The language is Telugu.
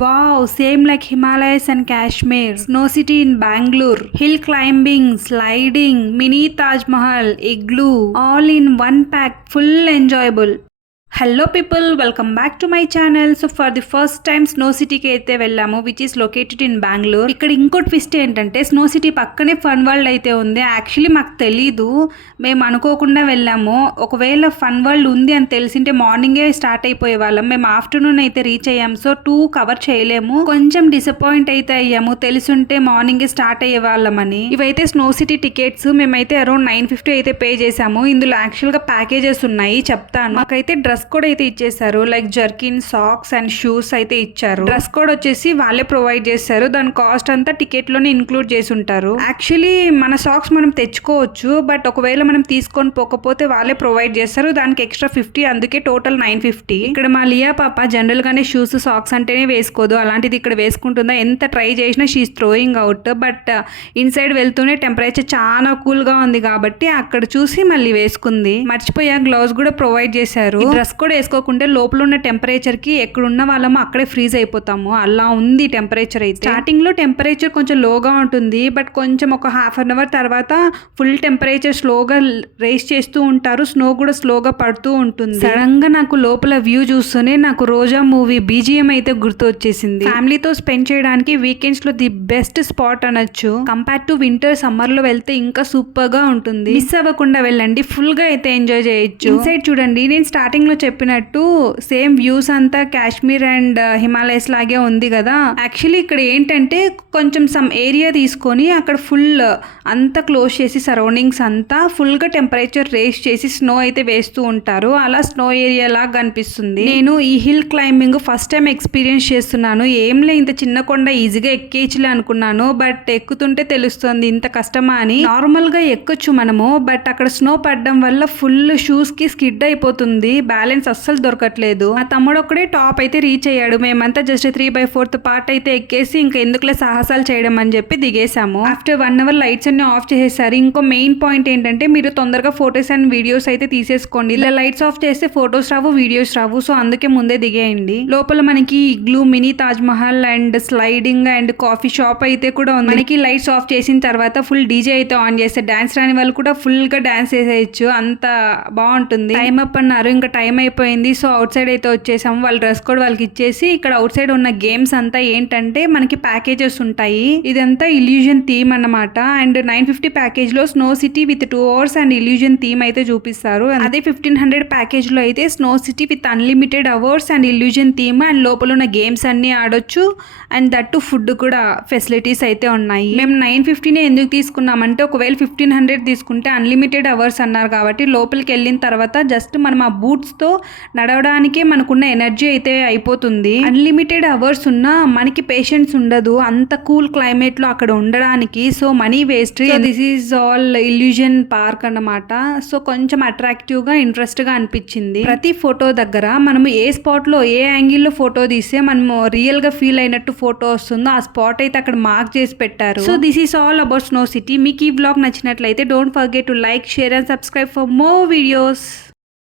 Wow, same like Himalayas and Kashmir. Snow city in Bangalore. Hill climbing, sliding, mini Taj Mahal, igloo, all in one pack, full enjoyable. Hello people, welcome back to my channel. So for the first time snow సిటీకి అయితే వెళ్ళాము, which is located in Bengaluru. ఇక్కడ ఇంకో ట్విస్ట్ ఏంటంటే స్నో సిటీ పక్కనే ఫన్ వరల్డ్ అయితే ఉంది. యాక్చువల్లీ మాకు తెలీదు, మేము అనుకోకుండా వెళ్ళాము. ఒకవేళ ఫన్ వరల్డ్ ఉంది అని తెలిసింటే మార్నింగే స్టార్ట్ అయిపోయే వాళ్ళం. మేము ఆఫ్టర్నూన్ అయితే రీచ్ అయ్యాము, సో 2 కవర్ చేయలేము. కొంచెం డిసప్పాయింట్ అయితే అయ్యాము, తెలుసుంటే మార్నింగే స్టార్ట్ అయ్యే వాళ్ళమని. ఇవైతే స్నో సిటీ టికెట్స్ మేమైతే అరౌండ్ 950 అయితే పే చేసాము. ఇందులో యాక్చువల్గా ప్యాకేజెస్ ఉన్నాయి, చెప్తాను. మాకైతే డ్రెస్ కోడ్ అయితే ఇచ్చేసారు, like jerkin, socks and shoes అయితే ఇచ్చారు. డ్రెస్ కోడ్ వచ్చేసి వాళ్ళే ప్రొవైడ్ చేస్తారు, దాని కాస్ట్ అంతా టికెట్ లోనే ఇంక్లూడ్ చేసి ఉంటారు. యాక్చువల్లీ మన సాక్స్ మనం తెచ్చుకోవచ్చు, బట్ ఒకవేళ మనం తీసుకొని పోకపోతే వాళ్ళే ప్రొవైడ్ చేస్తారు, దానికి ఎక్స్ట్రా 50, అందుకే టోటల్ 950. ఇక్కడ మా లియా పాప జనరల్ గానే షూస్, సాక్స్ అంటేనే వేసుకోదు, అలాంటిది ఇక్కడ వేసుకుంటుందా. ఎంత ట్రై చేసినా she's throwing out. But inside వెళ్తూనే టెంపరేచర్ చాలా కూల్ గా ఉంది కాబట్టి అక్కడ చూసి మళ్ళీ వేసుకుంది. మర్చిపోయా, గ్లౌస్ కూడా ప్రొవైడ్ చేశారు. డ్రెస్ కూడా వేసుకోకుంటే లోపల ఉన్న టెంపరేచర్ కి ఎక్కడున్న వాళ్ళము అక్కడే ఫ్రీజ్ అయిపోతాము, అలా ఉంది టెంపరేచర్ అయితే. స్టార్టింగ్ లో టెంపరేచర్ కొంచెం లోగా ఉంటుంది, బట్ కొంచెం ఒక హాఫ్ అన్ అవర్ తర్వాత ఫుల్ టెంపరేచర్ స్లోగా రేస్ చేస్తూ ఉంటారు, స్నో కూడా స్లోగా పడుతూ ఉంటుంది. సడన్ గా నాకు లోపల వ్యూ చూస్తూనే నాకు రోజా మూవీ బీజిఎం అయితే గుర్తు వచ్చేసింది. ఫ్యామిలీతో స్పెండ్ చేయడానికి వీకెండ్స్ లో ది బెస్ట్ స్పాట్ అనొచ్చు. కంపేర్ టు వింటర్, సమ్మర్ లో వెళ్తే ఇంకా సూపర్ గా ఉంటుంది. మిస్ అవ్వకుండా వెళ్ళండి, ఫుల్ గా అయితే ఎంజాయ్ చేయొచ్చు. ఇన్సైడ్ చూడండి, నేను స్టార్టింగ్ లో చెప్పినట్టు సేమ్ వ్యూస్ అంతా కాశ్మీర్ అండ్ హిమాలయస్ లాగే ఉంది కదా. యాక్చువల్లీ ఇక్కడ ఏంటంటే కొంచెం సమ్ ఏరియా తీసుకొని అక్కడ ఫుల్ అంతా క్లోజ్ చేసి సరౌండింగ్స్ అంతా ఫుల్ గా టెంపరేచర్ రేస్ చేసి స్నో అయితే వేస్తూ ఉంటారు, అలా స్నో ఏరియా లాగా కనిపిస్తుంది. నేను ఈ hill climbing first time experience చేస్తున్నాను. ఏంలే ఇంత చిన్న కొండ ఈజీగా ఎక్కేయచ్చులే అనుకున్నాను, బట్ ఎక్కుతుంటే తెలుస్తుంది ఇంత కష్టమా అని. నార్మల్ గా ఎక్కొచ్చు మనము, బట్ అక్కడ స్నో పడడం వల్ల ఫుల్ షూస్ కి స్కిడ్ అయిపోతుంది, బ్యాలెన్స్ అస్సలు దొరకట్లేదు. మా తమ్ముడు ఒక్కడే టాప్ అయితే రీచ్ అయ్యాడు, మేమంతా జస్ట్ 3/4 పార్ట్ అయితే ఎక్కేసి ఇంకా ఎందుకులే సాహసాలు చేయడం అని చెప్పి దిగేసాము. ఆఫ్టర్ 1 అవర్ లైట్స్ అన్ని ఆఫ్ చేసేసారు. ఇంకో మెయిన్ పాయింట్ ఏంటంటే మీరు తొందరగా ఫొటోస్ అండ్ వీడియోస్ అయితే తీసేసుకోండి, ఇలా లైట్స్ ఆఫ్ చేస్తే ఫొటోస్ రావు, వీడియోస్ రావు, సో అందుకే ముందే దిగేయండి. లోపల మనకి igloo, mini Taj Mahal and sliding and coffee shop అయితే కూడా ఉంది. మనకి లైట్స్ ఆఫ్ చేసిన తర్వాత ఫుల్ డీజే అయితే ఆన్ చేస్తే డాన్స్ రాని వాళ్ళు కూడా ఫుల్ గా డాన్స్ చేసేయచ్చు, అంత బాగుంటుంది. టైం అప్ అన్నారు, ఇంకా టైం అయిపోయింది, సో అవుట్ సైడ్ అయితే వచ్చేసాము. వాళ్ళ డ్రెస్ కోడ్ వాళ్ళకి ఇచ్చేసి ఇక్కడ అవుట్ సైడ్ ఉన్న గేమ్స్ అంతా ఏంటంటే మనకి ప్యాకేజెస్ ఉంటాయి. ఇదంతా ఇల్యూజన్ థీమ్ అన్నమాట. అండ్ 950 ప్యాకేజ్ లో snow city with 2 hours and illusion theme అయితే చూపిస్తారు. అదే 1500 ప్యాకేజ్ లో అయితే snow city with unlimited hours and illusion theme and లోపల ఉన్న గేమ్స్ అన్ని ఆడొచ్చు, అండ్ దట్టు ఫుడ్ కూడా ఫెసిలిటీస్ అయితే ఉన్నాయి. మేము 950 ఎందుకు తీసుకున్నామంటే ఒకవేళ 1500 తీసుకుంటే అన్లిమిటెడ్ అవర్స్ అన్నారు కాబట్టి లోపలికి వెళ్ళిన తర్వాత జస్ట్ మనం ఆ బూట్స్ తో నడవడానికే మనకున్న ఎనర్జీ అయితే అయిపోతుంది. అన్లిమిటెడ్ అవర్స్ ఉన్నా మనకి పేషెన్స్ ఉండదు అంత కూల్ క్లైమేట్ లో అక్కడ ఉండడానికి, so money waste. This is all illusion park అన్నమాట. సో కొంచెం అట్రాక్టివ్ గా, ఇంట్రెస్ట్ గా అనిపించింది. ప్రతి ఫోటో దగ్గర మనము ఏ స్పాట్ లో ఏ యాంగిల్ లో ఫోటో తీస్తే మనము రియల్ గా ఫీల్ అయినట్టు ఫోటో వస్తుందో ఆ స్పాట్ అయితే అక్కడ మార్క్ చేసి పెట్టారు. So this is all about snow city. మీకు ఈ బ్లాగ్ నచ్చినట్లయితే don't forget to like, share and subscribe for more videos.